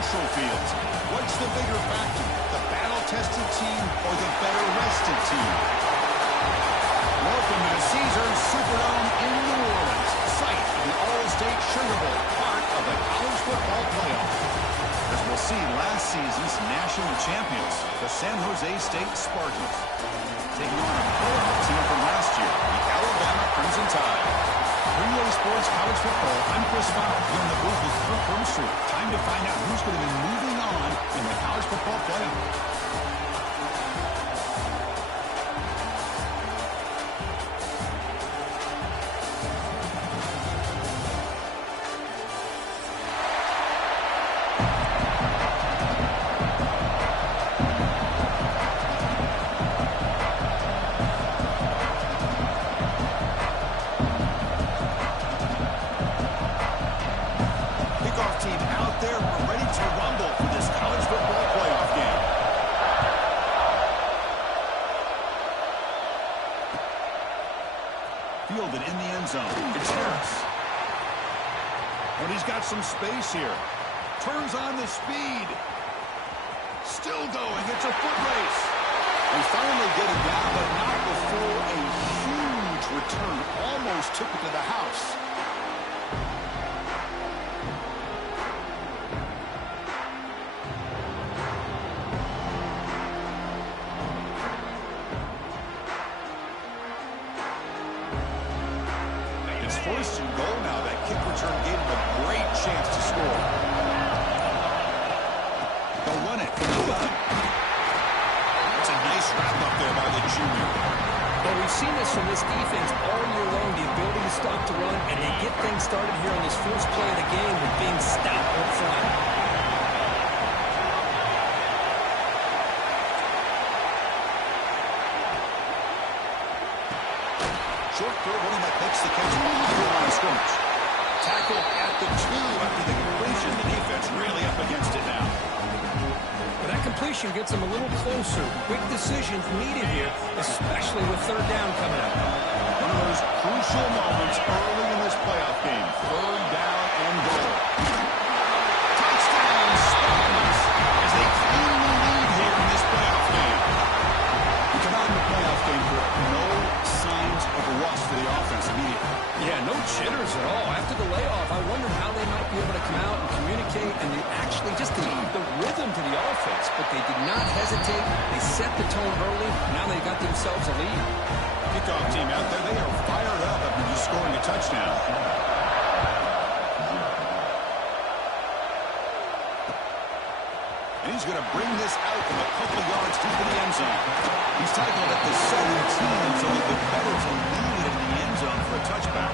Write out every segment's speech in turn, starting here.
neutral fields. What's the bigger factor, the battle-tested team or the better-rested team? Welcome to the Caesars Superdome in New Orleans, site of the All-State Sugar Bowl, part of the college football playoff. As we'll see, last season's national champions, the San Jose State Spartans, taking on a playoff team from last year, the Alabama Crimson Tide. For EA Sports College Football, I'm Chris Fowl here in the booth with Kirk Herbstreit. Time to find out who's going to be moving on in the college football playoff. Fielded in the end zone. It's Harris. But he's got some space here. Turns on the speed. Still going. It's a foot race. They finally get it down, but not before a huge return. Almost took it to the house. First and goal now. That kick return gave him a great chance to score. They'll run it from the gun. It's a nice wrap-up there by the junior. Well, we've seen this from this defense all year long, the ability to stop the run, and they get things started here on this first play of the game with being stout up front. Short throw, running that makes the catch behind the line of scrimmage. Tackle at the 2 after the completion. The defense really up against it now. But that completion gets them a little closer. Quick decisions needed here, especially with third down coming up. One of those crucial moments early in this playoff game. Third down and goal. Touchdown Spartans as they claim the lead here in this playoff game. We come out in the playoff game for no signs of a rust for the offense immediately. Yeah, no jitters at all. After the layoff, I wondered how they might be able to come out and communicate and actually just the rhythm to the offense. But they did not hesitate. They set the tone early. Now they got themselves a lead. Kickoff team out there, they are fired up after just scoring a touchdown. And he's going to bring this out from a couple of yards deep in the end zone. He's tackled at the 17, so a bit better to lead it in the end zone for a touchback.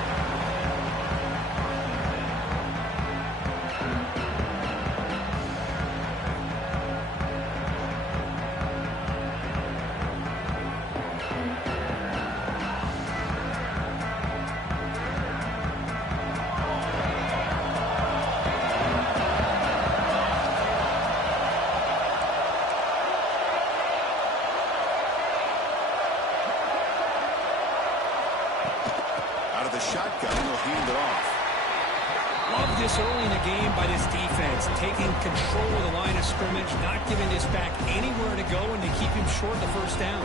The shotgun, he'll hand it off. Love this early in the game by this defense, taking control of the line of scrimmage, not giving this back anywhere to go, and to keep him short the first down.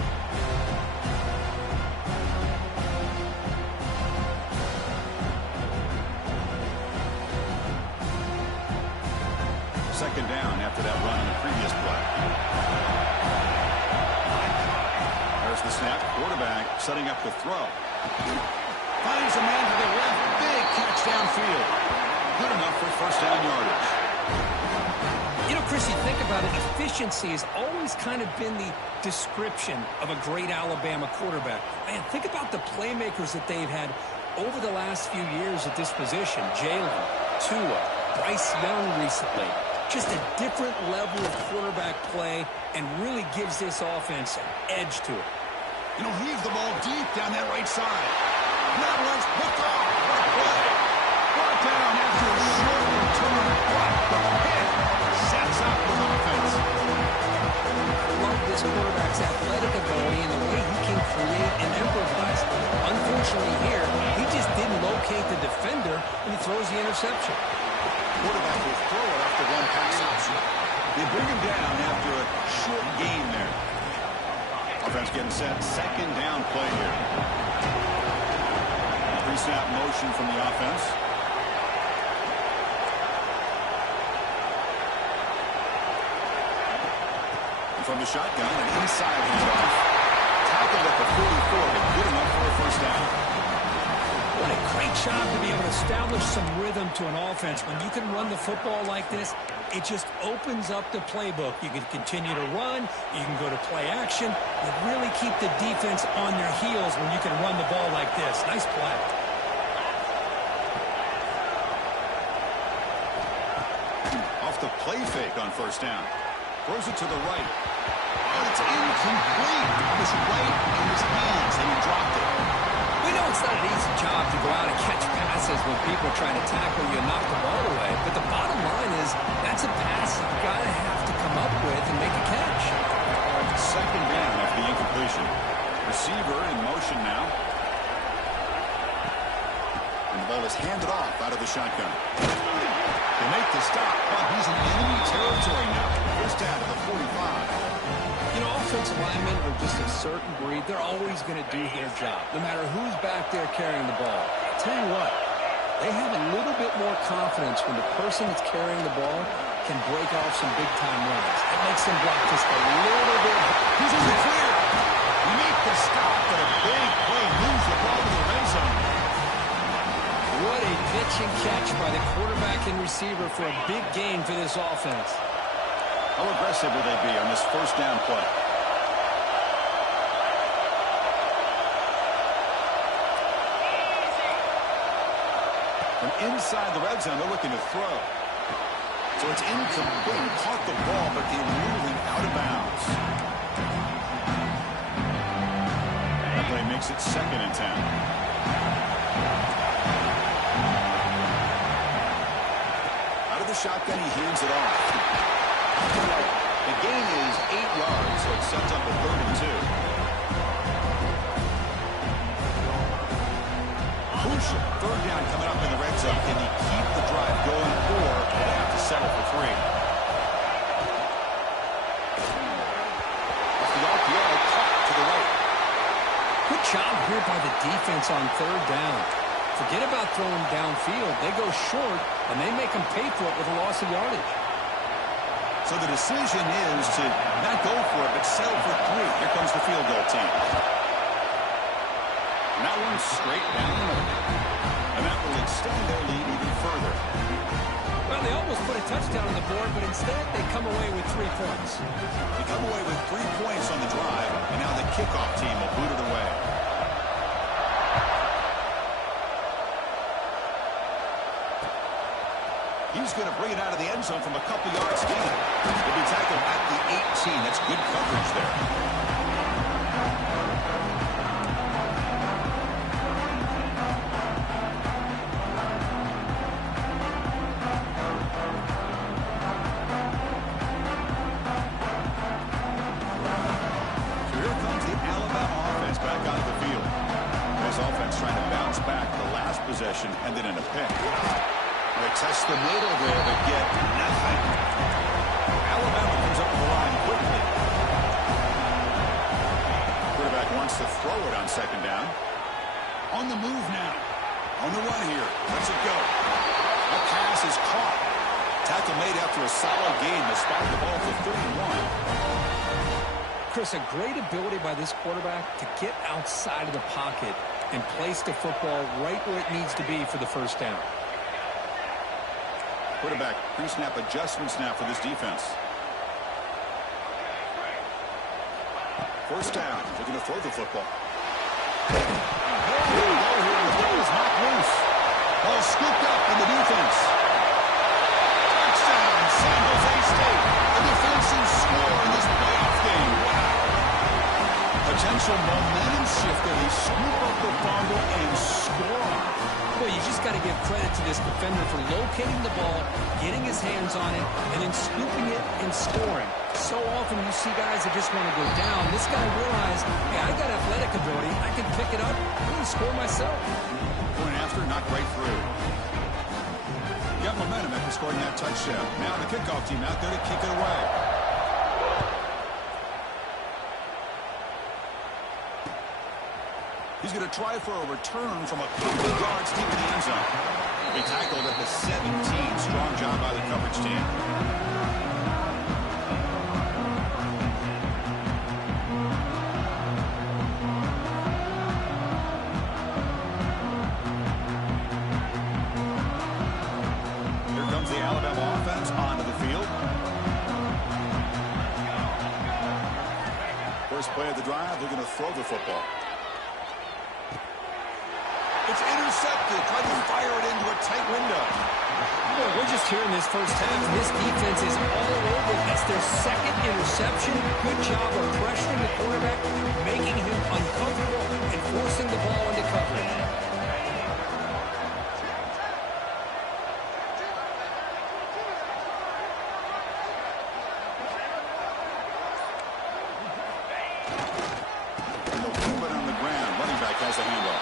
Second down after that run on the previous play. There's the snap. Quarterback setting up the throw. Finds a man to the left. Big catch downfield. Good enough for first down yardage. You know, Chris, you think about it, efficiency has always kind of been the description of a great Alabama quarterback. Man, think about the playmakers that they've had over the last few years at this position. Jalen, Tua, Bryce Young recently. Just a different level of quarterback play and really gives this offense an edge to it. You know, heaves the ball deep down that right side. That one's hooked off. What a play. Brought down after a short return. What the hit sets up his offense. I love this quarterback's athletic ability and the way he can create and improvise. Unfortunately here, he just didn't locate the defender and he throws the interception. Quarterback will throw it after one pass out They bring him down after a short gain there. Offense getting set. Second down play here. Pre-snap motion from the offense. And from the shotgun, an inside handoff. Tackled at the 44, but good enough for a first down. What a great job to be able to establish some rhythm to an offense. When you can run the football like this, it just opens up the playbook. You can continue to run. You can go to play action. You really keep the defense on their heels when you can run the ball like this. Nice play. Off the play fake on first down. Throws it to the right. And it's incomplete. It was right in his hands, and he dropped it. We know it's not an easy job to go out and catch passes when people are trying to tackle you and knock the ball away. But the bottom line is that's a pass you've got to have to come up with and make a catch. Second down after the incompletion. Receiver in motion now. And the ball is handed off out of the shotgun. They make the stop, but he's in enemy territory now. First down to the 45. You know, offensive linemen are just a certain breed. They're always going to do their job, no matter who's back there carrying the ball. I'll tell you what, they have a little bit more confidence when the person that's carrying the ball can break off some big-time runs. It makes them block just a little bit. He's in the clear. Make the stop, but a big play moves the ball to the red zone. What a pitch and catch by the quarterback and receiver for a big gain for this offense. How aggressive will they be on this first down play? From inside the red zone, they're looking to throw. So it's incomplete. Caught the ball, but they're moving out of bounds. That play makes it 2nd and 10. Out of the shotgun, he hands it off. The gain is 8 yards, so it sets up a 3rd and 2. Crucial 3rd down coming up in the red zone. Can he keep the drive going, or do they have to settle for 3? Off the RPO, caught to the right. Good job here by the defense on 3rd down. Forget about throwing downfield. They go short, and they make them pay for it with a loss of yardage. So the decision is to not go for it, but settle for 3. Here comes the field goal team. And that one's straight down the middle. And that will extend their lead even further. Well, they almost put a touchdown on the board, but instead they come away with 3 points. They come away with 3 points on the drive, and now the kickoff team will boot it away. He's going to bring it out of the end zone from a couple yards deep. He'll be tackled at the 18. That's good coverage there. So here comes the Alabama offense back onto the field. This offense trying to bounce back. The last possession ended in a pick. They test the middle there, but get nothing. Alabama comes up the line quickly. Quarterback wants to throw it on 2nd down. On the move now. On the run here. Let's it go. A pass is caught. Tackle made after a solid gain. They spot the ball for 31. Chris, a great ability by this quarterback to get outside of the pocket and place the football right where it needs to be for the first down. Quarterback pre-snap adjustments now for this defense. First down. They're going to throw the football. Here we go here. The ball is knocked loose. Ball scooped up in the defense. Touchdown, San Jose State. A defensive score in this playoff game. Wow. Potential momentum shifter. They scoop up the fumble and score. Well, you just got to give credit to this defender for locating the ball, getting his hands on it, and then scooping it and scoring. So often you see guys that just want to go down. This guy realized, hey, I got athletic ability. I can pick it up. I'm going to score myself. Point after, knocked right through. The got momentum after scoring that touchdown. Now the kickoff team out there to kick it away. He's going to try for a return from a couple of yards deep in the end zone. He tackled at the 17. Strong job by the coverage team. Here comes the Alabama offense onto the field. First play of the drive, they're going to throw the football. It's intercepted. Trying to fire it into a tight window. Well, we're just here in this first half. This defense is all over. That's their second interception. Good job of pressuring the quarterback, making him uncomfortable, and forcing the ball into coverage. And they'll keep it on the ground. Running back has the handoff.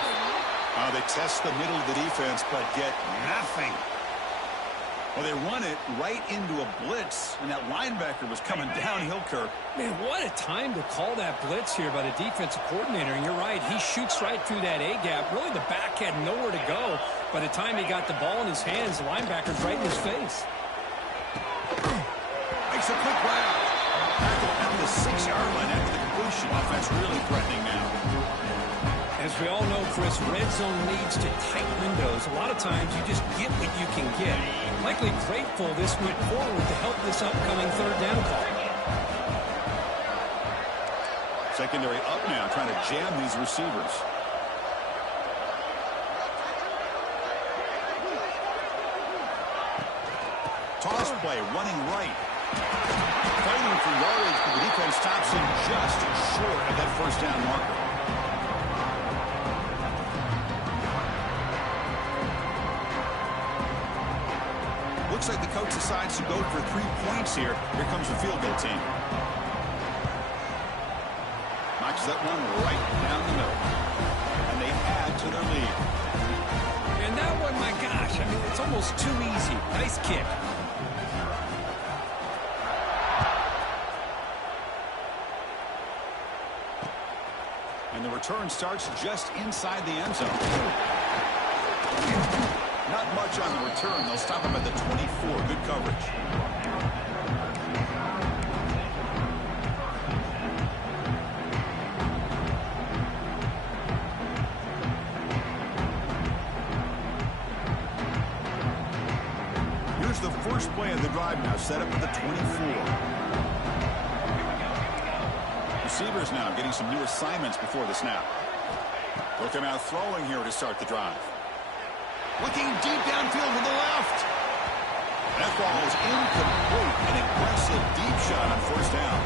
They test the middle of the defense, but get nothing. Well, they run it right into a blitz, and that linebacker was coming downhill, Kirk. Man, what a time to call that blitz here by the defensive coordinator. And you're right, he shoots right through that A-gap. Really, the back had nowhere to go. By the time he got the ball in his hands, the linebacker's right in his face. Makes a quick round. Tackle at the 6-yard line after the completion. Offense really threatening now. As we all know, Chris, red zone leads to tight windows. A lot of times you just get what you can get. Likely grateful this went forward to help this upcoming third down call. Secondary up now, trying to jam these receivers. Toss play, running right. Fighting for yardage, but the defense stops him just short of that first down marker. Looks like the coach decides to go for 3 points here. Here comes the field goal team. Knocks that one right down the middle. And they add to their lead. And that one, my gosh, I mean, it's almost too easy. Nice kick. And the return starts just inside the end zone. Not much on the return. They'll stop him at the 24. Good coverage. Here's the first play of the drive now. Set up at the 24. Receivers now getting some new assignments before the snap. Look him out throwing here to start the drive. Looking deep downfield to the left. That ball is incomplete. An aggressive deep shot on first down.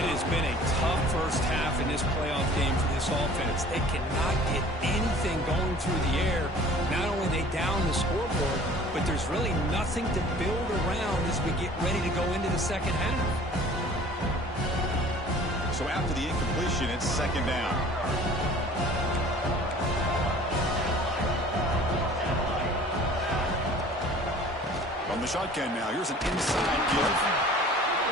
It has been a tough first half in this playoff game for this offense. They cannot get anything going through the air. Not only they down the scoreboard, but there's really nothing to build around as we get ready to go into the second half. So after the incompletion, it's second down. On the shotgun now, here's an inside give.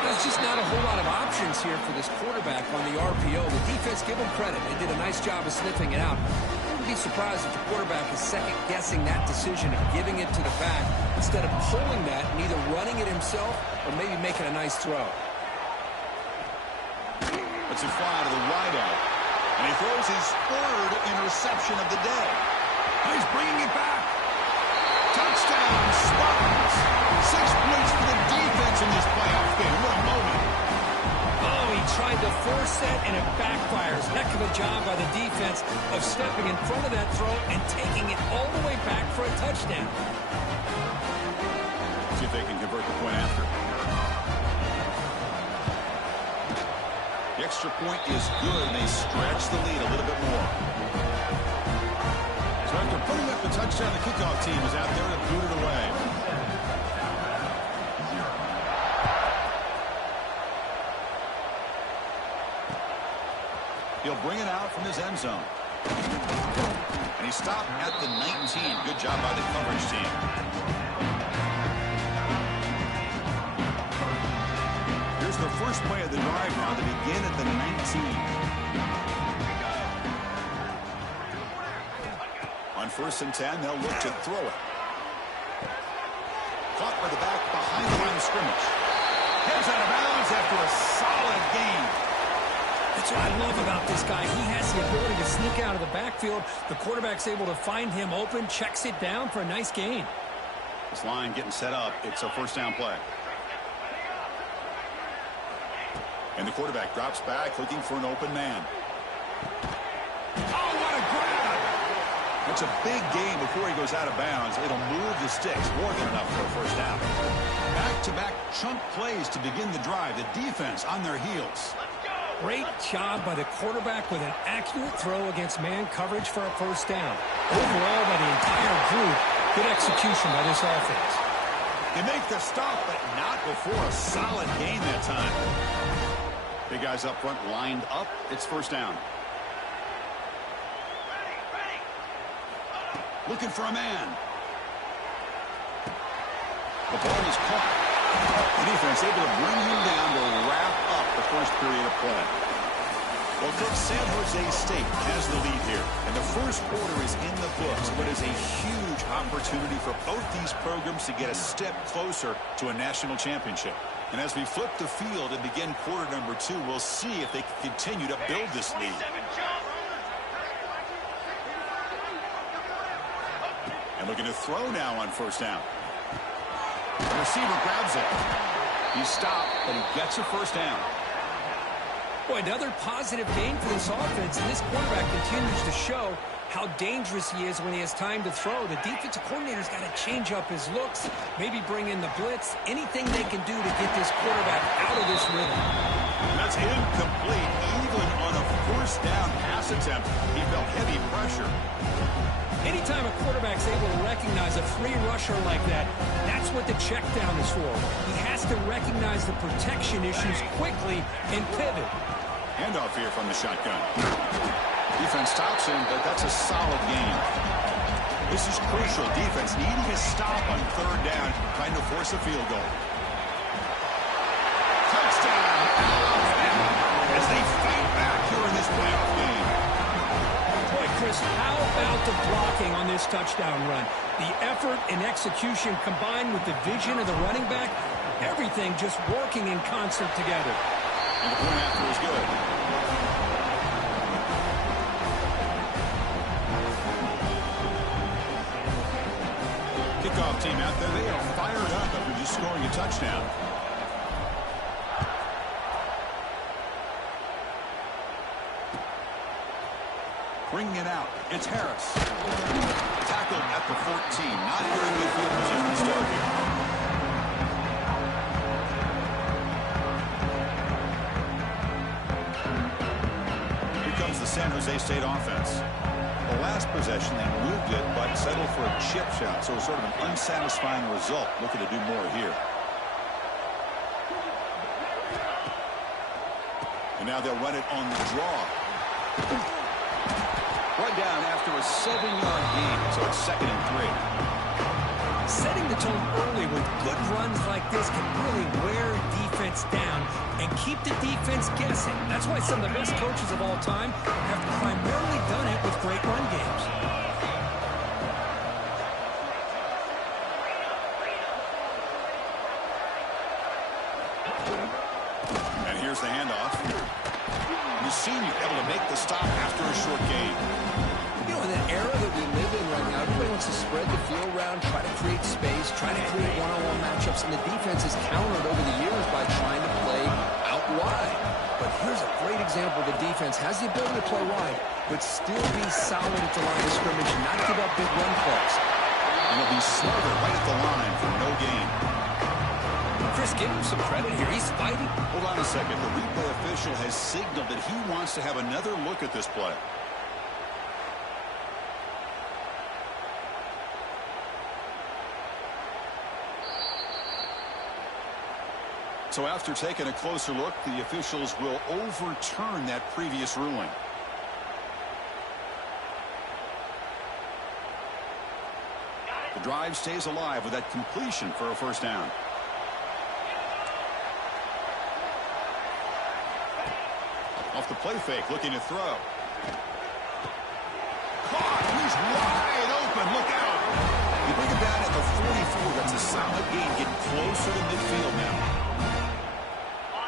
There's just not a whole lot of options here for this quarterback on the RPO. The defense, give them credit. They did a nice job of sniffing it out. I wouldn't be surprised if the quarterback is second-guessing that decision of giving it to the back instead of pulling that and either running it himself or maybe making a nice throw. It's a fly to the wideout. And he throws his third interception of the day. He's bringing it back. Touchdown, Spartans. 6 points for the defense in this playoff game. What a moment. Oh, he tried to force that, and it backfires. Heck of a job by the defense of stepping in front of that throw and taking it all the way back for a touchdown. See if they can convert the point after. The extra point is good, and they stretch the lead a little bit more. So after putting up the touchdown, the kickoff team is out there to boot it away. He'll bring it out from his end zone. And he stopped at the 19. Good job by the coverage team. Here's the first play of the drive now to begin at the 19. On 1st and 10, they'll look to throw it. Caught by the back behind the line of scrimmage. Heads out of bounds after a solid gain. That's what I love about this guy. He has the ability to sneak out of the backfield. The quarterback's able to find him open, checks it down for a nice gain. This line getting set up. It's a first down play. And the quarterback drops back looking for an open man. Oh, what a grab! That's a big gain before he goes out of bounds. It'll move the sticks more than enough for a first down. Back-to-back chunk plays to begin the drive. The defense on their heels. Great job by the quarterback with an accurate throw against man coverage for a first down. Overall, by the entire group, good execution by this offense. They make the stop, but not before a solid gain that time. Big guys up front lined up. It's first down. Looking for a man. The ball is caught. The defense able to bring him down to wrap up the first period of play. Well, Coach, San Jose State has the lead here, and the first quarter is in the books, but is a huge opportunity for both these programs to get a step closer to a national championship. And as we flip the field and begin quarter number 2, we'll see if they can continue to build this lead. And looking to throw now on first down. The receiver grabs it. He's stopped, but he gets a first down. Boy, another positive gain for this offense, and this quarterback continues to show how dangerous he is when he has time to throw. The defensive coordinator's got to change up his looks, maybe bring in the blitz, anything they can do to get this quarterback out of this rhythm. And that's incomplete. Even on a first down pass attempt, he felt heavy pressure. Anytime a quarterback's able to recognize a free rusher like that, that's what the check down is for. He has to recognize the protection issues quickly and pivot. Handoff here from the shotgun. Defense stops him, but that's a solid gain. This is crucial. Defense needing a stop on third down, trying to force a field goal. Touchdown! As they fight back here in this playoff game. Boy, Chris, how about the blocking on this touchdown run? The effort and execution combined with the vision of the running back, everything just working in concert together. And the point after is good. Kickoff team out there, they are fired up after just scoring a touchdown. Bringing it out, it's Harris. Tackled at the 14. Not very good field position to start here. The San Jose State offense. The last possession, they moved it, but settled for a chip shot, so sort of an unsatisfying result. Looking to do more here. And now they'll run it on the draw. Run down after a 7-yard gain, so it's 2nd and 3. Setting the tone early with good runs like this can really wear defense down and keep the defense guessing. That's why some of the best coaches of all time have primarily done it with great run games. And here's the handoff. Mussini able to make the stop after a short gain. You know, in the era that we live in right now, everybody wants to spread the field around, try to create space, try to create one-on-one matchups, and the defense has countered over the years by trying to play out wide. But here's a great example. The defense has the ability to play wide, but still be solid at the line of scrimmage and not give up big run plays. And he'll be smothered right at the line for no gain. Chris, give him some credit here. He's fighting. Hold on a second. The replay official has signaled that he wants to have another look at this play. So after taking a closer look, the officials will overturn that previous ruling. The drive stays alive with that completion for a first down. Off the play fake, looking to throw. Caught! He's wide open. Look out! You bring it down at the 44. That's a solid gain, getting closer to midfield now.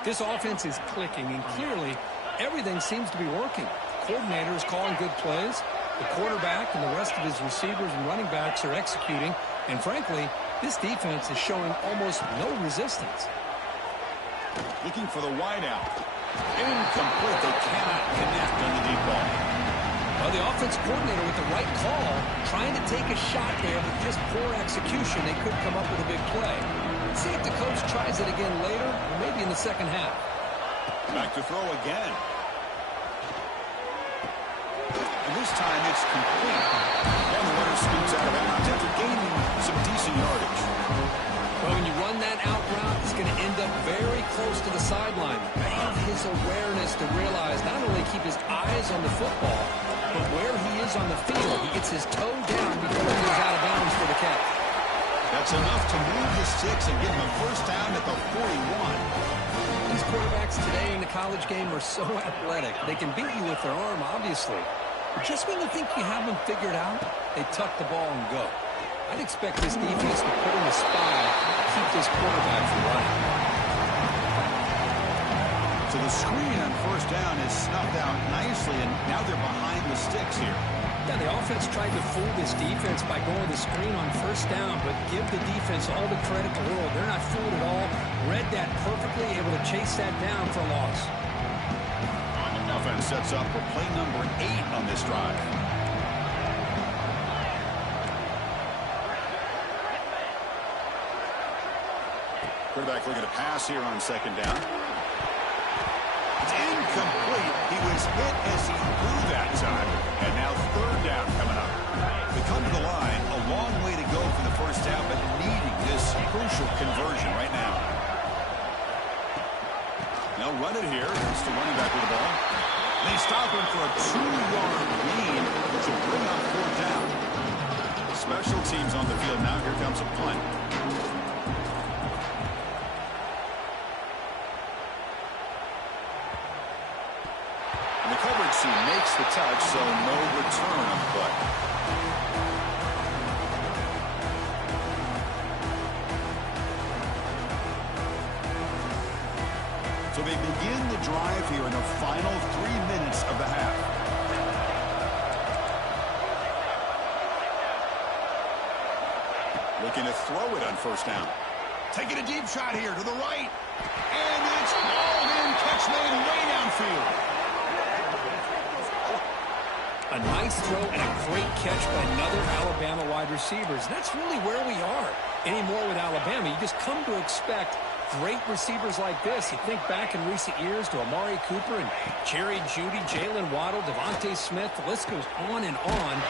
This offense is clicking, and clearly everything seems to be working. The coordinator is calling good plays. The quarterback and the rest of his receivers and running backs are executing. And frankly, this defense is showing almost no resistance. Looking for the wideout. Incomplete. They cannot connect on the deep ball. Well, the offense coordinator with the right call, trying to take a shot there, but just poor execution. They could come up with a big play. Let's see if the coach tries it again later, or maybe in the second half. Back to throw again. And this time it's complete. And the runner scoots out of bounds after gaining some decent yardage. Well, when you run that out route, it's going to end up very close to the sideline. Man, his awareness to realize not only keep his eyes on the football, but where he is on the field, he gets his toe down before he goes out of bounds for the catch. That's enough to move the sticks and give him a first down at the 41. These quarterbacks today in the college game are so athletic. They can beat you with their arm, obviously. But just when you think you have them figured out, they tuck the ball and go. I'd expect this defense to put in a spy to keep this quarterback from running. So the screen on first down is snuffed out nicely, and now they're behind the sticks here. Yeah, the offense tried to fool this defense by going the screen on first down, but give the defense all the credit in the world. They're not fooled at all. Read that perfectly, able to chase that down for a loss. Offense sets up for play number 8 on this drive. Quarterback looking to pass here on second down. It's incomplete. He was hit as he threw that time. And now third down coming up. They come to the line, a long way to go for the first down, but needing this crucial conversion right now. They'll run it here. It's the running back with the ball. They stop him for a 2-yard gain, which will bring up fourth down. Special teams on the field now. Here comes a punt. And the coverage team makes the touch, so no return on the play. So they begin the drive here in the final 3 minutes of the half. Looking to throw it on first down. Taking a deep shot here to the right. And it's hauled in. Catch made way downfield. A nice throw and a great catch by another Alabama wide receivers. That's really where we are anymore with Alabama. You just come to expect great receivers like this. You think back in recent years to Amari Cooper and Jerry Jeudy, Jalen Waddle, Devontae Smith. The list goes on and on.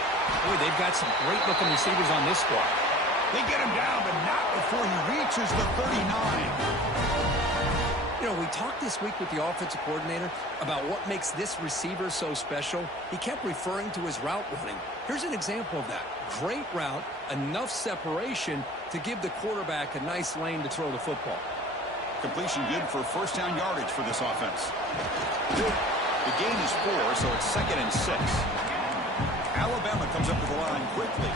Boy, they've got some great-looking receivers on this squad. They get him down, but not before he reaches the 39. You know, we talked this week with the offensive coordinator about what makes this receiver so special. He kept referring to his route running. Here's an example of that. Great route, enough separation to give the quarterback a nice lane to throw the football. Completion good for first down yardage for this offense. The gain is 4, so it's 2nd and 6. Alabama comes up to the line quickly.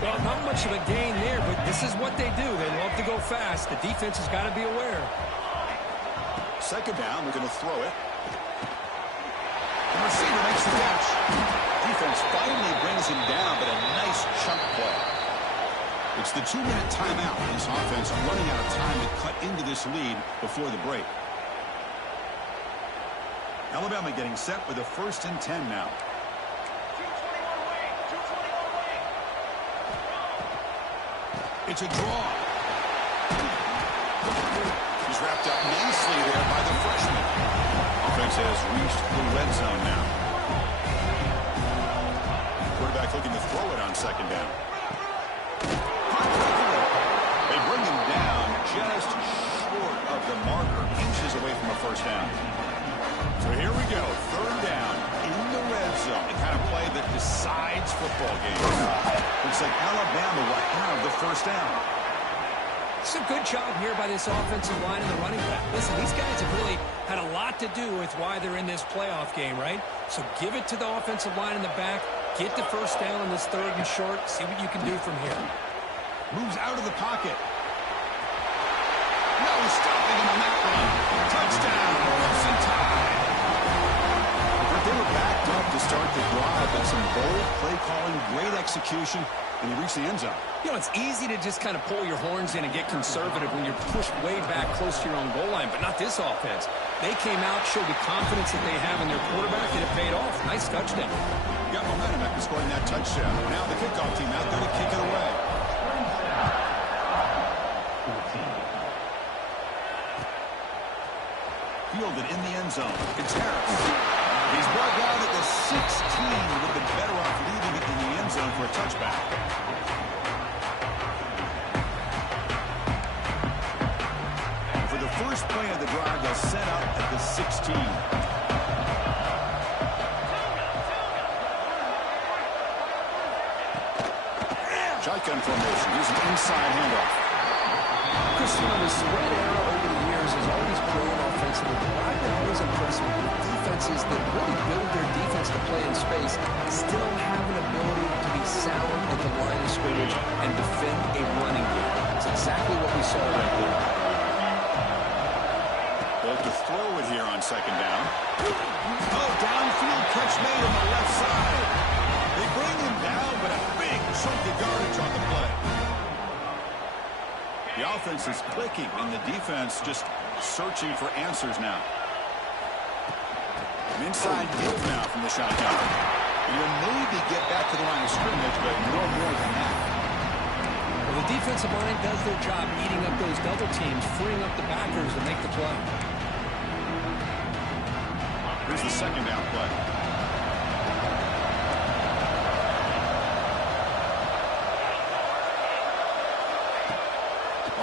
Well, not much of a gain there, but this is what they do. They love to go fast. The defense has got to be aware. Second down, we're going to throw it. The receiver makes the catch. Defense finally brings him down, but a nice chunk play. It's the 2-minute timeout. This offense running out of time to cut into this lead before the break. Alabama getting set with a 1st and 10 now. It's a draw. He's wrapped up nicely there by the freshman. Offense has reached the red zone now. Quarterback looking to throw it on second down. They bring him down just short of the marker, inches away from a first down. So here we go, third down in the red zone. The kind of play that decides football games. Looks like Alabama will have the first down. It's a good job here by this offensive line and the running back. Listen, these guys have really had a lot to do with why they're in this playoff game, right? So give it to the offensive line in the back. Get the first down on this 3rd and short. See what you can do from here. Moves out of the pocket. No stopping him on that one. Touchdown, Crimson Tide. They were backed up to start the drive, but some bold play calling, great execution, and they reached the end zone. You know, it's easy to just kind of pull your horns in and get conservative when you're pushed way back close to your own goal line, but not this offense. They came out, showed the confidence that they have in their quarterback, and it paid off. Nice touchdown. Got momentum after scoring that touchdown. Now the kickoff team out there to kick it away. Fielded in the end zone. It's Harris. He's brought down at the 16. Would have been better off leaving it in the end zone for a touchback. For the first play of the drive, they'll set up at the 16. Shotgun formation. Here's an inside handoff. Cristiano, the spread era over the years has always grown offensively. But I've been always impressed with defenses that really build their defense to play in space, still have an ability to be sound at the line of scrimmage and defend a running game. It's exactly what we saw right there. Both to throw it here on 2nd down. Oh, downfield catch made on the left side. They bring him down, but a big chunk of yardage on the play. The offense is clicking, and the defense just searching for answers now. An inside dip now from the shotgun. You'll maybe get back to the line of scrimmage, but no more than that. Well, the defensive line does their job eating up those double teams, freeing up the backers to make the play. Here's the 2nd down play.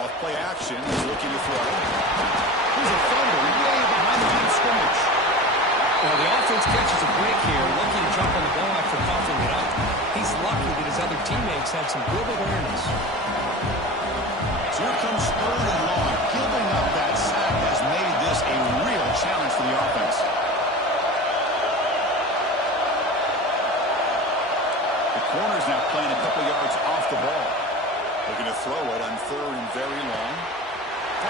Off-play action. He's looking to throw. Here's a fumble way behind the line of scrimmage. Well, the offense catches a break here, lucky to jump on the ball after coughing it up. He's lucky that his other teammates had some good awareness. So here comes 3rd and long. Giving up that sack has made this a real challenge for the offense. The corner's now playing a couple yards off the ball. Looking to throw it on 3rd and very long.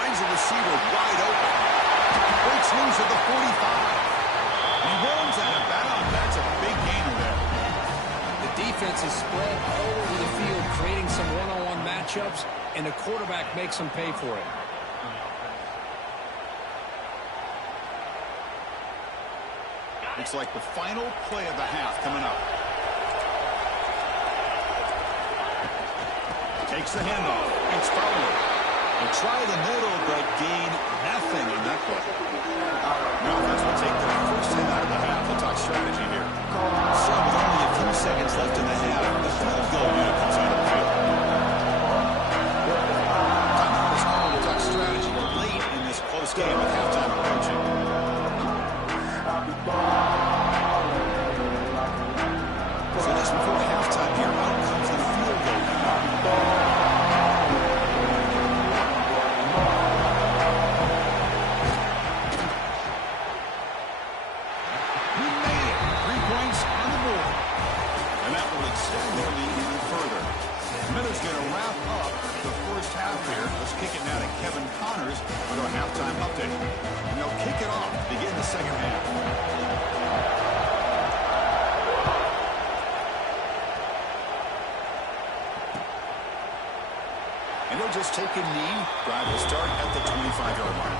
Finds a receiver wide open. Breaks loose at the 45. He rolls out of bounds. That's a big gainer there. The defense is spread all over the field, creating some one-on-one matchups, and the quarterback makes them pay for it. Looks like the final play of the half coming up. Takes the handoff. It's Fowler. They try the middle, but gain nothing on that play. Now offense will take their first hit out of the half. We'll talk strategy here. So with only a few seconds left in the half, the field goal unit comes on the field. Timeout is called. We'll talk strategy late in this close game with halftime approaching. So just before halftime here, out comes the field goal unit. With our halftime update. And they'll kick it off to begin the second half. And they'll just take a knee. Drive will start at the 25-yard line.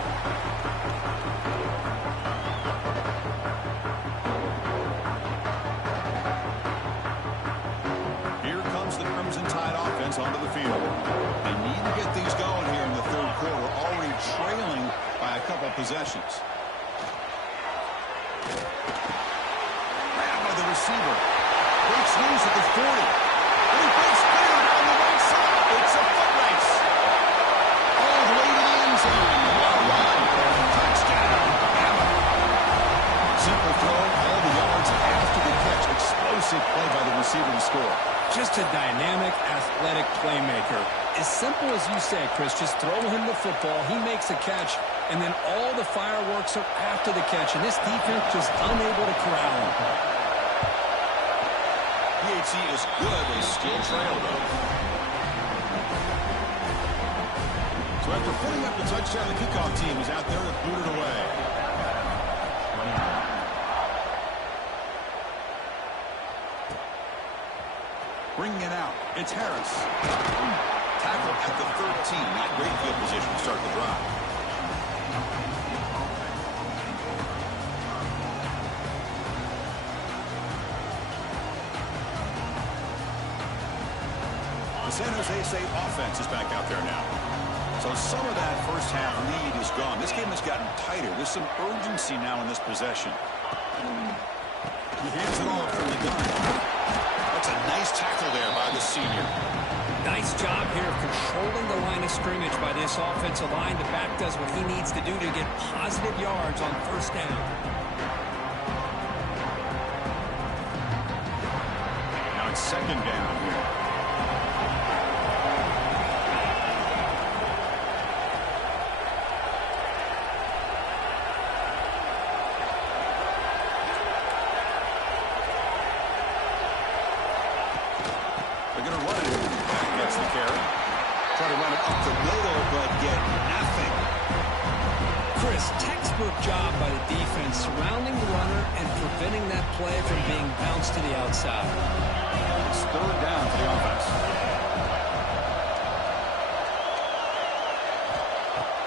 Here comes the Crimson Tide offense onto the field. They need to get these going here in the 3rd quarter, already trailing by a couple possessions. Grabbed by the receiver. Breaks loose at the 40. And he breaks clear on the right side. It's a foot race. All the way to the end zone. Touchdown, Bama. Simple throw, all the yards after the catch. Explosive play by the receiver to score. Just a dynamic, athletic playmaker. As simple as you said, Chris, just throw him the football, he makes a catch, and then all the fireworks are after the catch, and this defense just unable to corral him. PAT is good. They still trail, though. So after putting up the touchdown, the kickoff team is out there to boot it away. Bringing it out, it's Harris. Tackle at the 13. Not great field position to start the drive. The San Jose State offense is back out there now. So some of that first half lead is gone. This game has gotten tighter. There's some urgency now in this possession. He hands it off from the gun. That's a nice tackle there by the senior. Nice job here of controlling the line of scrimmage by this offensive line. The back does what he needs to do to get positive yards on first down. Now it's second down here. They're going to run it. Back gets the carry. Try to run it up the middle, but get nothing. Chris, textbook job by the defense surrounding the runner and preventing that play from being bounced to the outside. It's third down for the offense.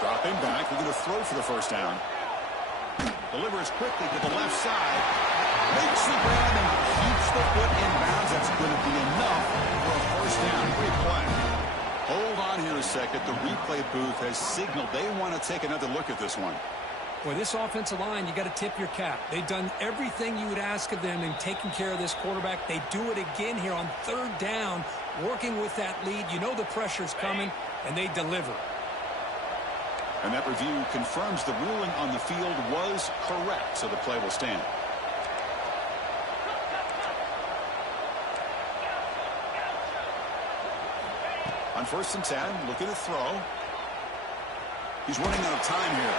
Dropping back. They're going to throw for the first down. Delivers quickly to the left side. Makes the grab and keeps the foot in bounds. That's going to be enough for a first down. Great play. Hold on here a second. The replay booth has signaled they want to take another look at this one. Boy, this offensive line, you got to tip your cap. They've done everything you would ask of them in taking care of this quarterback. They do it again here on third down, working with that lead. You know the pressure's coming, and they deliver. And that review confirms the ruling on the field was correct, so the play will stand. On first and 10, look at the throw. He's running out of time here.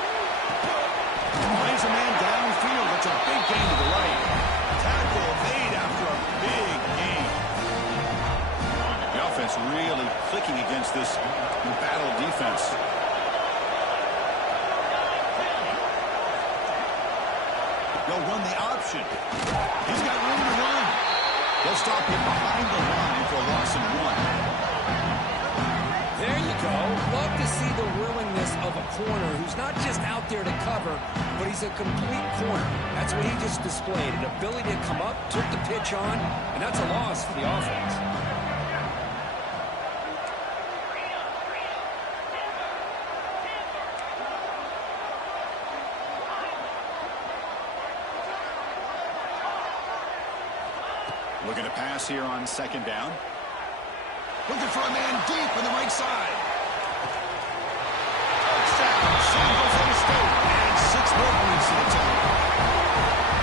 Plays a man downfield. That's a big gain to the right. Tackle made after a big gain. The offense really clicking against this battle defense. They'll run the option. He's got room to run. They'll stop him behind the line for a loss of 1. There you go. Love to see the willingness of a corner who's not just out there to cover, but he's a complete corner. That's what he just displayed, an ability to come up, took the pitch on, and that's a loss for the offense. Looking to pass here on second down. Looking for a man deep on the right side. Touchdown, San Jose State. And 6 more points to the total.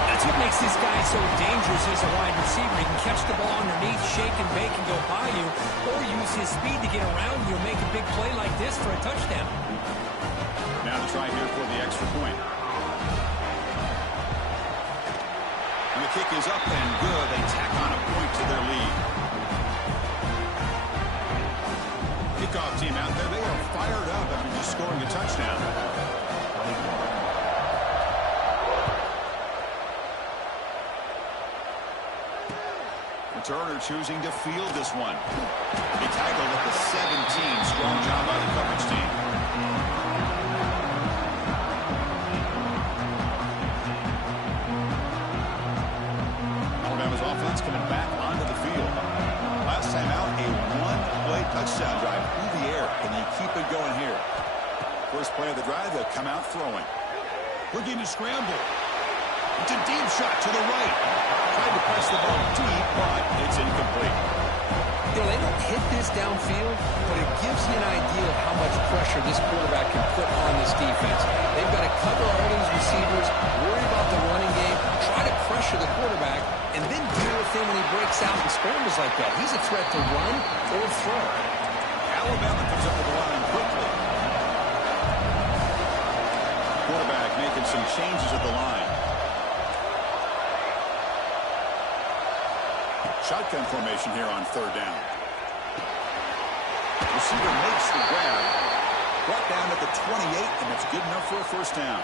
That's what makes this guy so dangerous as a wide receiver. He can catch the ball underneath, shake and bake and go by you, or use his speed to get around you and make a big play like this for a touchdown. Now to try here for the extra point. And the kick is up and good. They tack on a point to their lead. Kickoff team out there. They are fired up after just scoring a touchdown. Returner choosing to field this one. He tackled at the 17. Strong job by the coverage team. Alabama's offense coming back onto the field. Last time out, a one-play touchdown drive through the air. Can they keep it going here? First play of the drive, they'll come out throwing. Looking to scramble. It's a deep shot to the right. Tried to press the ball deep, but it's incomplete. You know, they don't hit this downfield, but it gives you an idea of how much pressure this quarterback can put on this defense. They've got to cover all these receivers, worry about the running game, try to pressure the quarterback, and then deal with him when he breaks out and scrambles like that. He's a threat to run or throw. Alabama comes up with the line quickly. Quarterback making some changes at the line. Shotgun formation here on third down. Receiver makes the grab. Brought down at the 28, and that's good enough for a first down.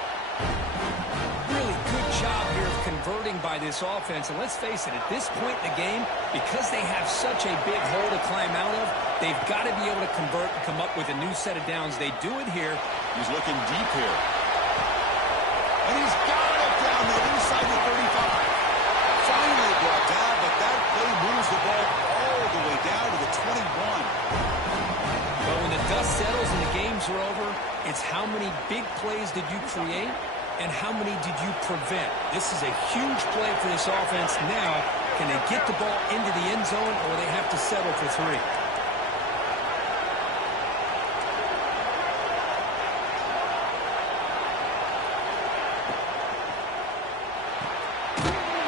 Really good job here of converting by this offense. And let's face it, at this point in the game, because they have such a big hole to climb out of, they've got to be able to convert and come up with a new set of downs. They do it here. He's looking deep here. And he's got it down there inside the 35. Finally brought down, but that play moves the ball all the way down to the 21. But when the dust settles and the games are over, it's how many big plays did you create and how many did you prevent? This is a huge play for this offense. Now, can they get the ball into the end zone or they have to settle for 3?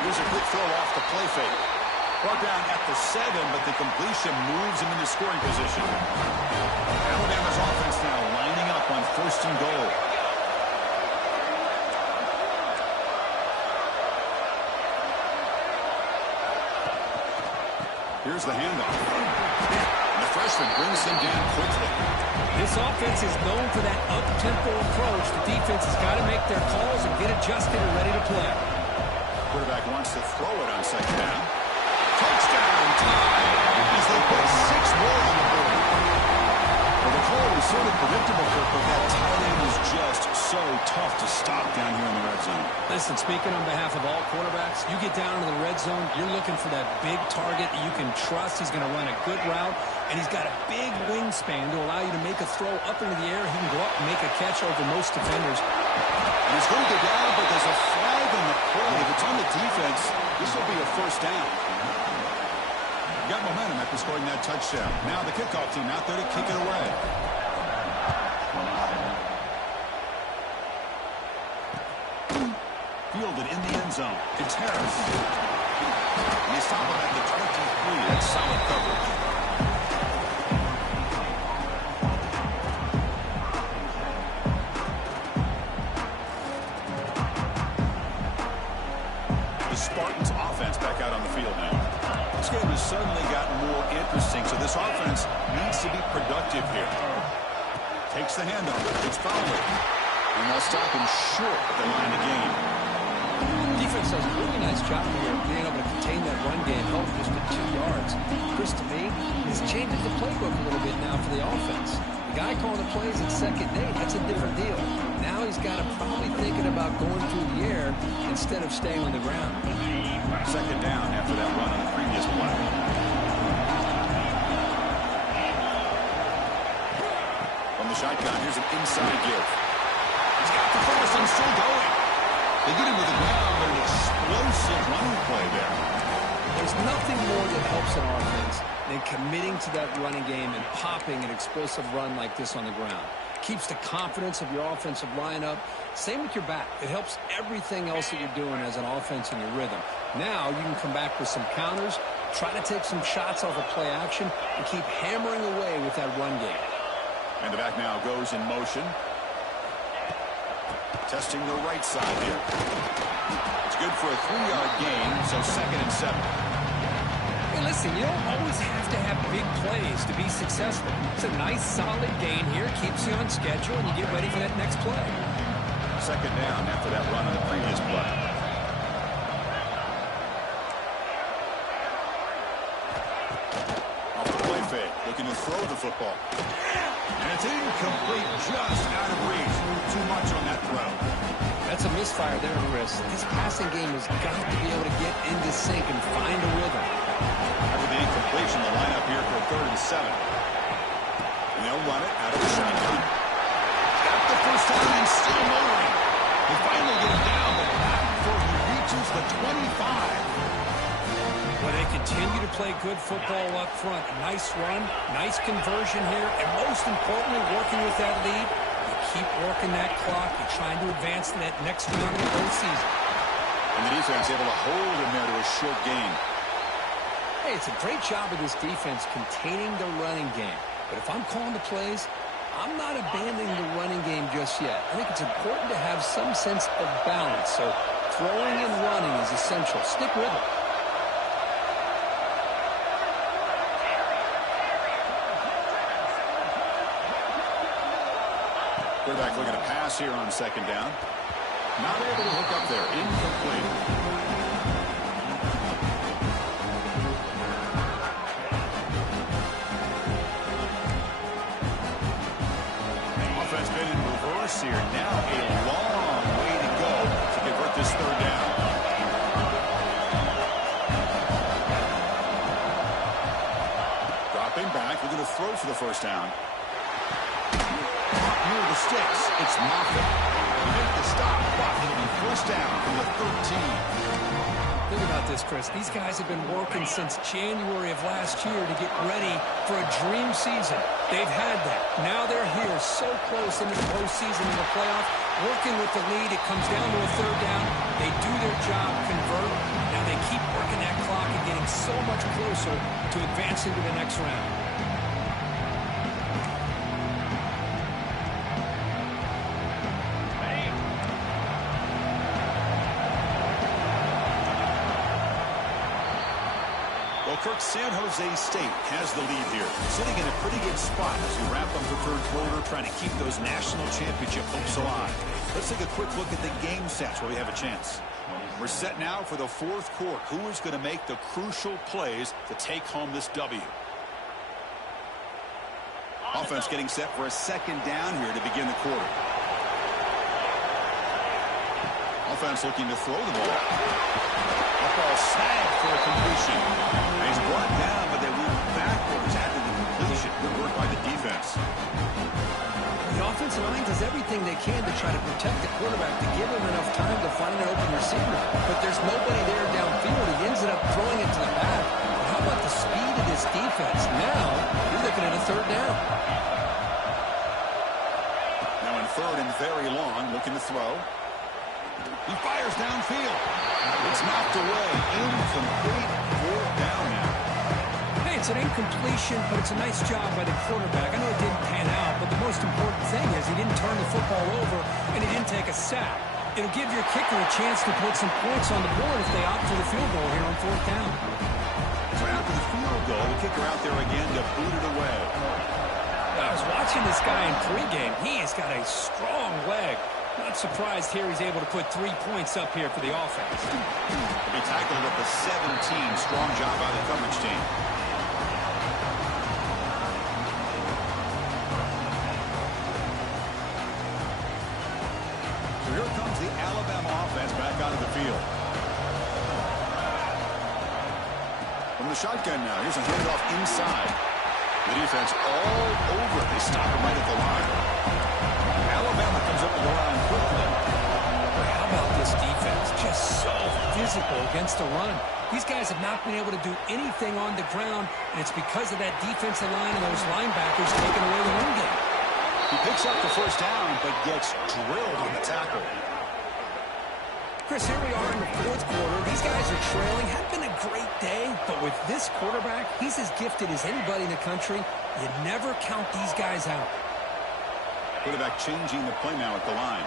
Here's a quick throw off the play fake. Brought down at the 7, but the completion moves him into scoring position. Alabama's offense now lining up on first and goal. Here's the handoff. And the freshman brings him down quickly. This offense is known for that up-tempo approach. The defense has got to make their calls and get adjusted and ready to play. Quarterback wants to throw it on second down. Touchdown time as they put 6 more on the board. Well, the call was sort of predictable, Kirk, but that tight end is just so tough to stop down here in the red zone. Listen, speaking on behalf of all quarterbacks, you get down into the red zone, you're looking for that big target that you can trust. He's going to run a good route, and he's got a big wingspan to allow you to make a throw up into the air. He can go up and make a catch over most defenders. And he's going to go down, but there's a flag on the play. If it's on the defense, this will be a first down. Got momentum after scoring that touchdown. Now the kickoff team out there to kick it away. Fielded in the end zone. It's Harris. And he's top at the 23. That's solid coverage. The Spartans offense back out on the field now. This game has suddenly gotten more interesting, so this offense needs to be productive here. Takes the handoff. It's Fowler. And they'll stop him short of the line of game. Defense does a really nice job here of being able to contain that run game, held just at 2 yards. Chris, to me, this changes the playbook a little bit now for the offense. The guy calling the plays at second day, that's a different deal. Now he's got to probably thinking about going through the air instead of staying on the ground. Second down after that run on the previous play. From the shotgun, here's an inside give. He's got the first and still going. They get him to the ground, but an explosive running play there. There's nothing more that helps an offense than committing to that running game and popping an explosive run like this on the ground. Keeps the confidence of your offensive lineup. Same with your back. It helps everything else that you're doing as an offense in your rhythm. Now you can come back with some counters, try to take some shots off of play action, and keep hammering away with that run game. And the back now goes in motion. Testing the right side here. It's good for a 3-yard gain, so 2nd and 7. Hey, listen, you don't always have to have big plays to be successful. It's a nice, solid gain here. Keeps you on schedule, and you get ready for that next play. Second down after that run on the previous play. Off the play fake, looking to throw the football. And it's incomplete, just out of reach. Too much on that throw. That's a misfire there, Chris. This passing game has got to be able to get into sync and find a rhythm. After the incompletion, the lineup here for a 3rd and 7. And they'll run it out of the shotgun. Got the first down and still motoring. They finally get him down, but not before he reaches the 25. Well, they continue to play good football up front. A nice run, nice conversion here, and most importantly, working with that lead. You keep working that clock. You're trying to advance to that next round of the postseason. And the defense able to hold him there to a short gain. Hey, it's a great job of this defense containing the running game. But if I'm calling the plays, I'm not abandoning the running game just yet. I think it's important to have some sense of balance. So throwing and running is essential. Stick with it. Quarterback looking to pass here on second down. Not able to hook up there. Incomplete. Offense been in reverse here. Now a long way to go to convert this third down. Dropping back. We're going to throw for the first down. Near the sticks, it's Moffitt. He made the stop, but it'll be first down from the 13. Think about this, Chris. These guys have been working since January of last year to get ready for a dream season. They've had that. Now they're here so close into the postseason in the playoff, working with the lead. It comes down to a third down. They do their job, convert. Now they keep working that clock and getting so much closer to advancing to the next round. Kirk, San Jose State has the lead here, sitting in a pretty good spot as we wrap up the third quarter, trying to keep those national championship hopes alive. Let's take a quick look at the game sets where we have a chance. We're set now for the fourth quarter. Who is going to make the crucial plays to take home this W? Offense getting set for a second down here to begin the quarter. Offense looking to throw the ball. That ball snagged for a completion. He's brought down, but they move backwards after the completion. Good work by the defense. The offensive line does everything they can to try to protect the quarterback to give him enough time to find an open receiver. But there's nobody there downfield. He ends up throwing it to the back. But how about the speed of this defense? Now, you're looking at a third down. Now in third and very long, looking to throw. He fires downfield. It's knocked away. Incomplete. Fourth down now. Hey, it's an incompletion, but it's a nice job by the quarterback. I know it didn't pan out, but the most important thing is he didn't turn the football over and he didn't take a sack. It'll give your kicker a chance to put some points on the board if they opt for the field goal here on fourth down. So after the field goal, the kicker out there again to boot it away. I was watching this guy in pregame. He has got a strong leg. Not surprised here he's able to put 3 points up here for the offense. They tackled at the 17. Strong job by the coverage team. So here comes the Alabama offense back onto the field. From the shotgun now, here's a handoff inside. The defense all over it. They stop him right at the line. Alabama comes up to the line quickly. How about this defense? Just so physical against the run. These guys have not been able to do anything on the ground, and it's because of that defensive line and those linebackers taking away the run game. He picks up the first down, but gets drilled on the tackle. Chris, here we are in the fourth quarter. These guys are trailing. Had been a great day, but with this quarterback, he's as gifted as anybody in the country. You never count these guys out. Quarterback changing the play now at the line.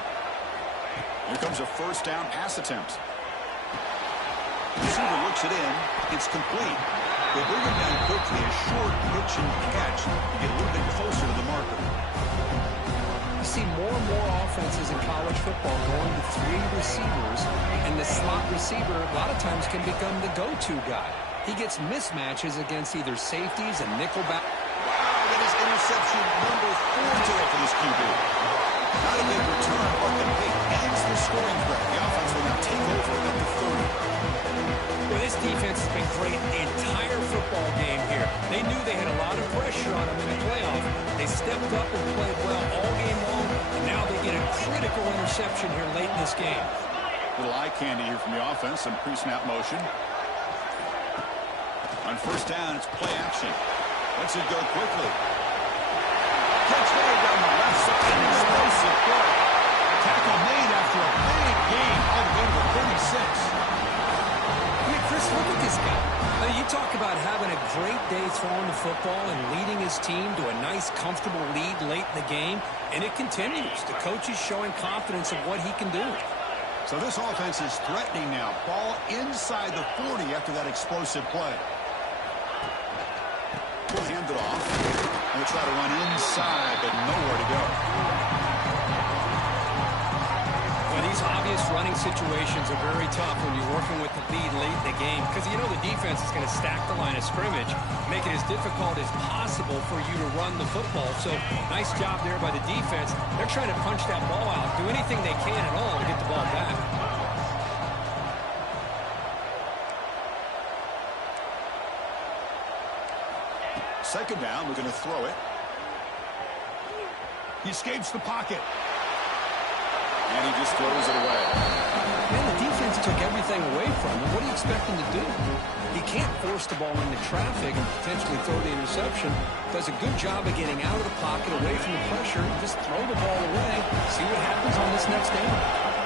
Here comes a first down pass attempt. Receiver looks it in. It's complete. They bring him down quickly. A short pitch and catch to get a little bit closer to the marker. You see more and more offenses in college football going to 3 receivers, and the slot receiver a lot of times can become the go-to guy. He gets mismatches against either safeties and nickelback. That is interception number 4 today for this QB. Not a big return, but the big ends the scoring threat. The offense will now take over at the 30. Well, this defense has been great the entire football game here. They knew they had a lot of pressure on them in the playoff. They stepped up and played well all game long, and now they get a critical interception here late in this game. Little eye candy here from the offense, some pre-snap motion. On first down, it's play action. Lets it go quickly. Catch made down the left side. Explosive play. Tackle made after a big gain all the way to the 36. I mean, Chris, look at this guy. You talk about having a great day throwing the football and leading his team to a nice, comfortable lead late in the game, and it continues. The coach is showing confidence of what he can do. So this offense is threatening now. Ball inside the 40 after that explosive play. We'll hand it off. And we'll try to run inside, but nowhere to go. Well, these obvious running situations are very tough when you're working with the lead late in the game because you know the defense is going to stack the line of scrimmage, make it as difficult as possible for you to run the football. So nice job there by the defense. They're trying to punch that ball out, do anything they can at all to get the ball back. Second down, we're going to throw it. He escapes the pocket. And he just throws it away. Man, the defense took everything away from him. What do you expect him to do? He can't force the ball into traffic and potentially throw the interception. Does a good job of getting out of the pocket, away from the pressure, and just throw the ball away. See what happens on this next down.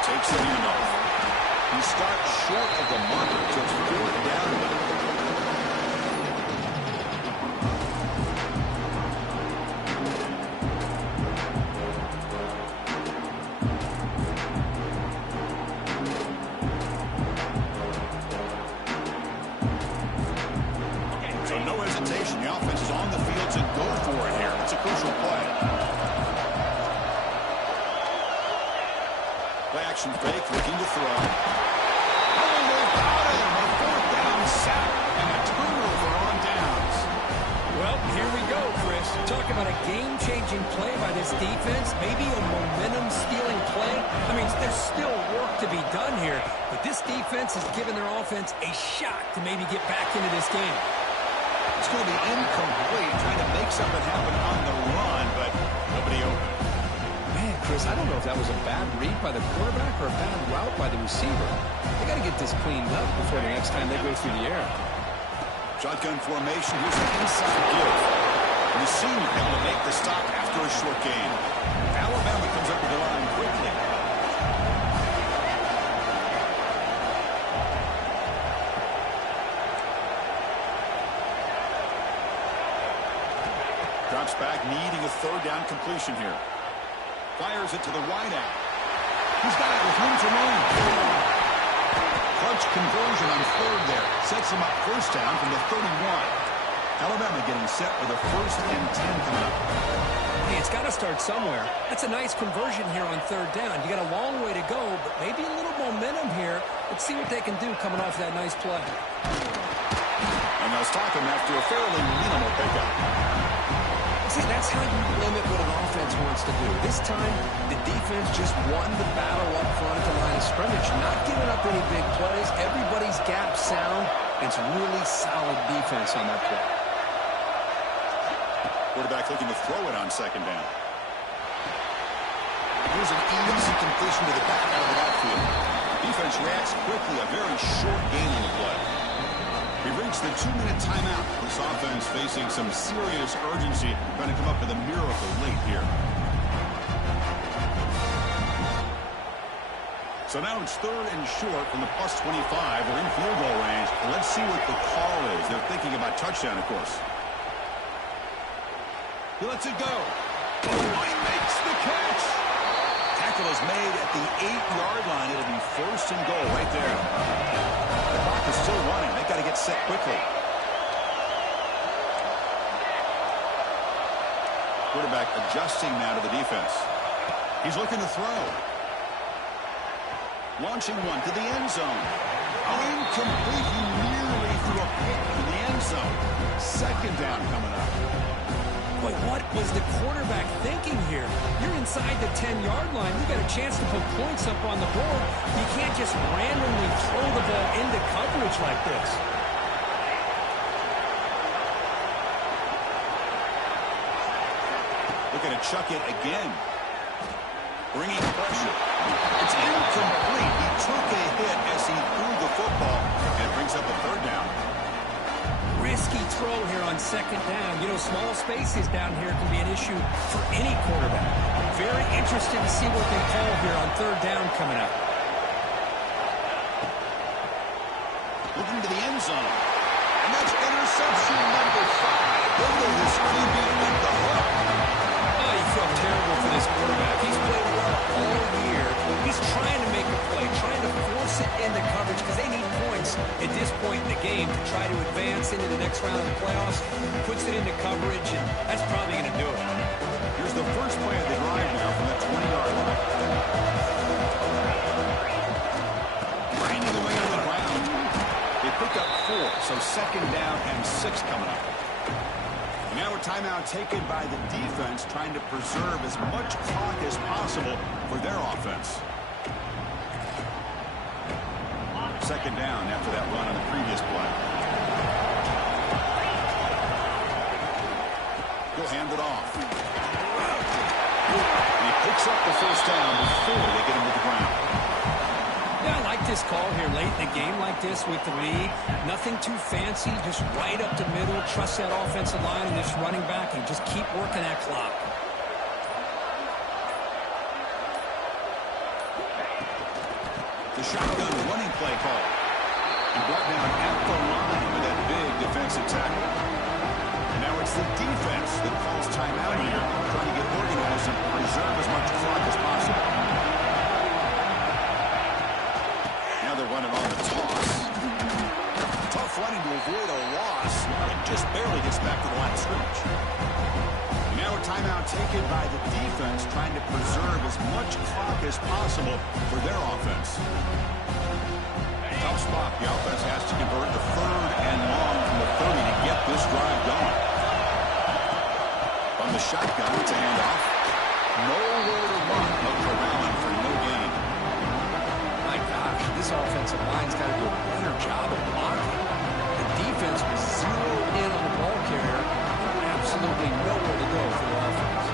Takes the handoff. He starts short of the marker, so it's 4th down. So no hesitation. The offense is on the field to go for it here. It's a crucial play. Play-action fake, looking to throw. Oh, they've got him! A 4th down sack and a turnover on downs. Well, here we go, Chris. Talk about a game-changing play by this defense. Maybe a momentum-stealing play. I mean, there's still work to be done here, but this defense has given their offense a shot to maybe get back into this game. It's going to be incomplete, trying to make something happen on the run, but nobody open. Chris, I don't know if that was a bad read by the quarterback or a bad route by the receiver. They got to get this cleaned up before the next time they go through the air. Shotgun formation. Here's an inside give. And the senior able to make the stop after a short gain. Alabama comes up with the line quickly. Drops back, needing a 3rd down completion here. Fires it to the wide out. He's got it with room to run. Clutch conversion on 3rd there. Sets him up 1st down from the 31. Alabama getting set with a 1st and 10 coming up. Hey, it's got to start somewhere. That's a nice conversion here on 3rd down. You got a long way to go, but maybe a little momentum here. Let's see what they can do coming off that nice play. And they'll stop him after a fairly minimal pickup. See, that's how you limit what an offense wants to do. This time, the defense just won the battle up front at the line of scrimmage, not giving up any big plays. Everybody's gap sound. It's really solid defense on that play. Quarterback looking to throw it on 2nd down. Here's an easy completion to the back out of the backfield. Defense reacts quickly, a very short gain on the play. We've reached the 2-minute timeout. This offense facing some serious urgency, trying to come up with a miracle late here. So now it's 3rd and short from the +25. We're in field goal range. Let's see what the call is. They're thinking about touchdown, of course. He lets it go. Oh, he makes the catch. Tackle is made at the 8-yard line. It'll be 1st and goal right there. The clock is still running. They've got to get set quickly. Quarterback adjusting now to the defense. He's looking to throw. Launching one to the end zone. Incomplete. He nearly threw a pick in the end zone. 2nd down coming up. Boy, what was the quarterback thinking here? You're inside the 10-yard line. You got a chance to put points up on the board. You can't just randomly throw the ball into coverage like this. Looking to chuck it again. Bringing pressure. It's incomplete. He took a hit as he threw the football, and it brings up a 3rd down. risky throw here on second down. You know, small spaces down here can be an issue for any quarterback. Very interested to see what they call here on third down coming up. Looking to the end zone. And that's interception number 5. Look at this QB with the hook. Oh, you feel terrible for this quarterback. He's played well all year. He's trying to make a play, trying to force it into coverage because they need points at this point in the game to try to advance into the next round of the playoffs. Puts it into coverage, and that's probably going to do it. Here's the first play of the drive now from the 20-yard line. Grinding away on the ground. They pick up 4, so second down and 6 coming up. And now a timeout taken by the defense, trying to preserve as much clock as possible for their offense. Second down after that run on the previous play. He'll hand it off. And he picks up the first down before they get him to the ground. Yeah, I like this call here late in a game like this with the lead. Nothing too fancy, just right up the middle. Trust that offensive line and this running back and just keep working that clock. The shotgun running play call. And brought down at the line with that big defensive tackle. And now it's the defense that calls timeout here, trying to get organized and preserve as much clock as possible. Now they're running on the toss. Tough running to avoid a loss, and just barely gets back to the line of scrimmage. And now a timeout taken by the defense, trying to preserve as much clock as possible for their offense. Tough spot. The offense has to convert the third and long from the 30 to get this drive going. From the shotgun, it's a handoff. Nowhere to run. No corralling for no gain. My gosh, this offensive line's got to do a better job of blocking. The defense was zeroed in on the ball carrier. Absolutely nowhere to go for the offense.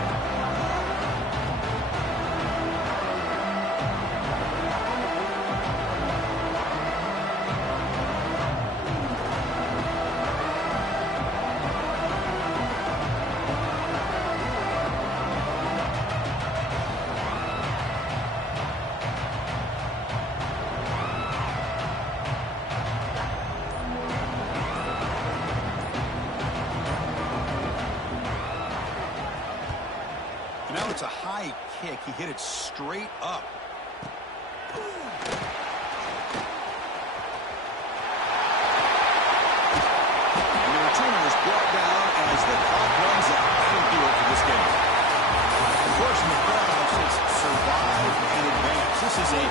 Now it's a high kick. He hit it straight up. And the returner is brought down as the clock runs out. That'll do it for this game. Of course, in the playoffs, it's survive and advance. This is a